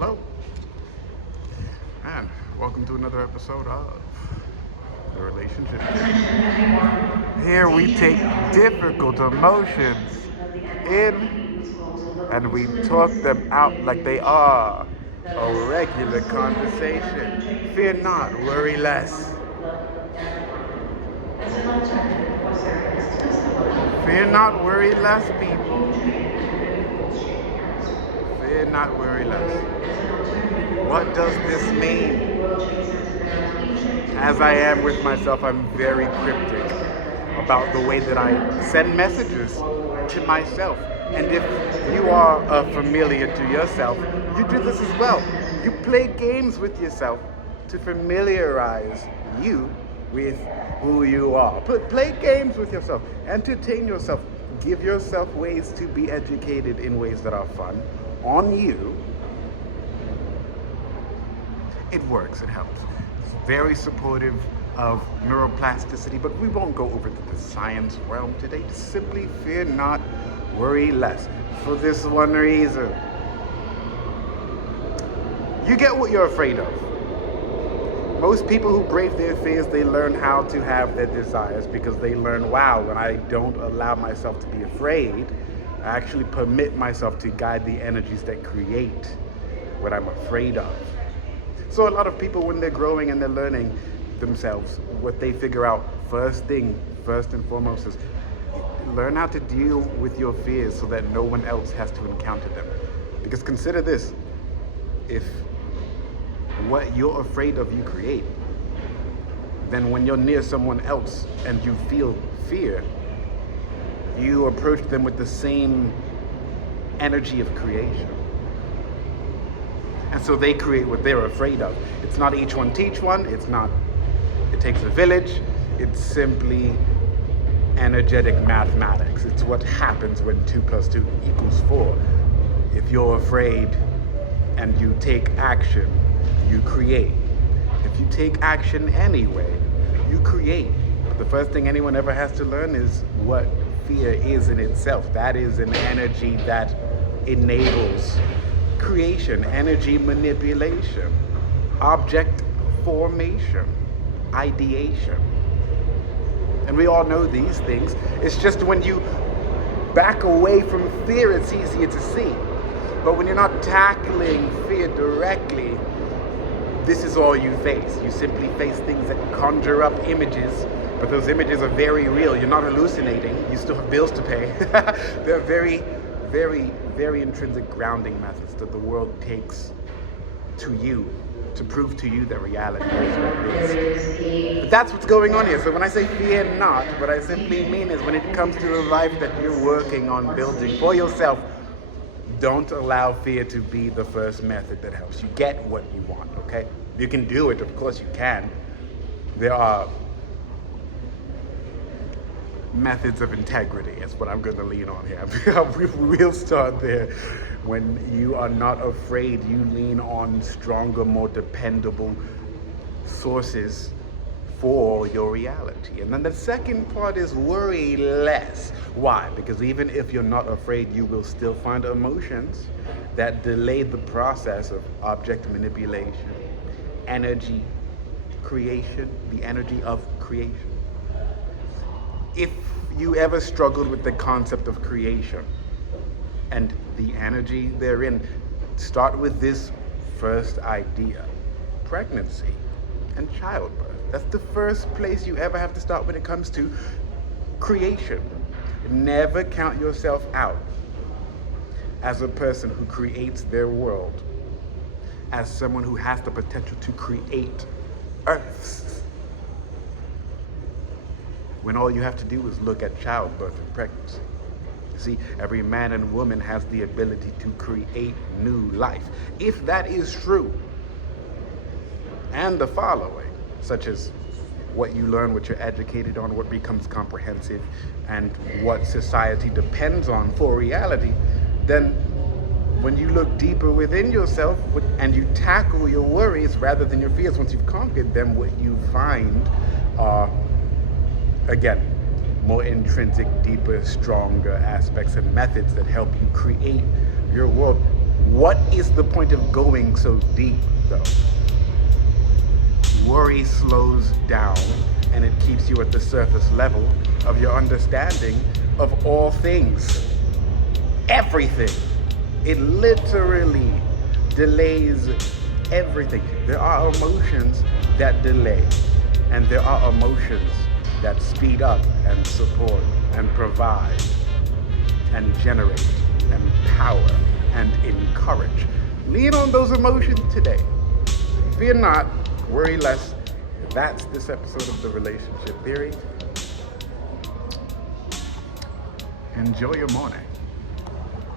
Hello, and welcome to another episode of The Relationship. Here we take difficult emotions in and we talk them out like they are a regular conversation. Fear not, worry less. Fear not, worry less, people. Fear not, worry less. What does this mean? As I am with myself, I'm very cryptic about the way that I send messages to myself. And if you are familiar to yourself, you do this as well. You play games with yourself to familiarize you with who you are. Play games with yourself. Entertain yourself. Give yourself ways to be educated in ways that are fun on you. It works, it helps. It's very supportive of neuroplasticity, but we won't go over to the science realm today. Simply fear not, worry less. For this one reason. You get what you're afraid of. Most people who brave their fears, they learn how to have their desires because they learn, wow, when I don't allow myself to be afraid, I actually permit myself to guide the energies that create what I'm afraid of. So a lot of people, when they're growing and they're learning themselves, what they figure out first and foremost is learn how to deal with your fears so that no one else has to encounter them. Because consider this, if what you're afraid of you create, then when you're near someone else and you feel fear, you approach them with the same energy of creation. And so they create what they're afraid of. It's not each one teach one, it's not it takes a village, it's simply energetic mathematics. It's what happens when 2 + 2 = 4. If you're afraid and you take action, you create. If you take action anyway, you create. The first thing anyone ever has to learn is what fear is in itself. That is an energy that enables creation, energy manipulation, object formation, ideation. And we all know these things. It's just when you back away from fear, it's easier to see. But when you're not tackling fear directly, this is all you face. You simply face things that conjure up images, but those images are very real. You're not hallucinating. You still have bills to pay. They're very, very, very intrinsic grounding methods that the world takes to you to prove to you that reality is what it is. But that's what's going on here. So when I say fear not, what I simply mean is when it comes to the life that you're working on building for yourself, don't allow fear to be the first method that helps you get what you want, okay? You can do it, of course you can. There are methods of integrity. That's what I'm going to lean on here. We'll start there. When you are not afraid, you lean on stronger, more dependable sources for your reality. And then the second part is worry less. Why? Because even if you're not afraid, you will still find emotions that delay the process of object manipulation, energy creation, the energy of creation. If you ever struggled with the concept of creation and the energy therein, start with this first idea: pregnancy and childbirth. That's the first place you ever have to start when it comes to creation. Never count yourself out as a person who creates their world, as someone who has the potential to create Earths, when all you have to do is look at childbirth and pregnancy. See, every man and woman has the ability to create new life. If that is true, and the following, such as what you learn, what you're educated on, what becomes comprehensive, and what society depends on for reality, then when you look deeper within yourself and you tackle your worries rather than your fears, once you've conquered them, what you find are, again, more intrinsic, deeper, stronger aspects and methods that help you create your world What is the point of going so deep, though? Worry slows down and it keeps you at the surface level of your understanding of all things. Everything. It literally delays everything. There are emotions that delay, and there are emotions that speed up and support and provide and generate and empower and encourage. Lean on those emotions today. Fear not, worry less. That's this episode of The Relationship Theory. Enjoy your morning.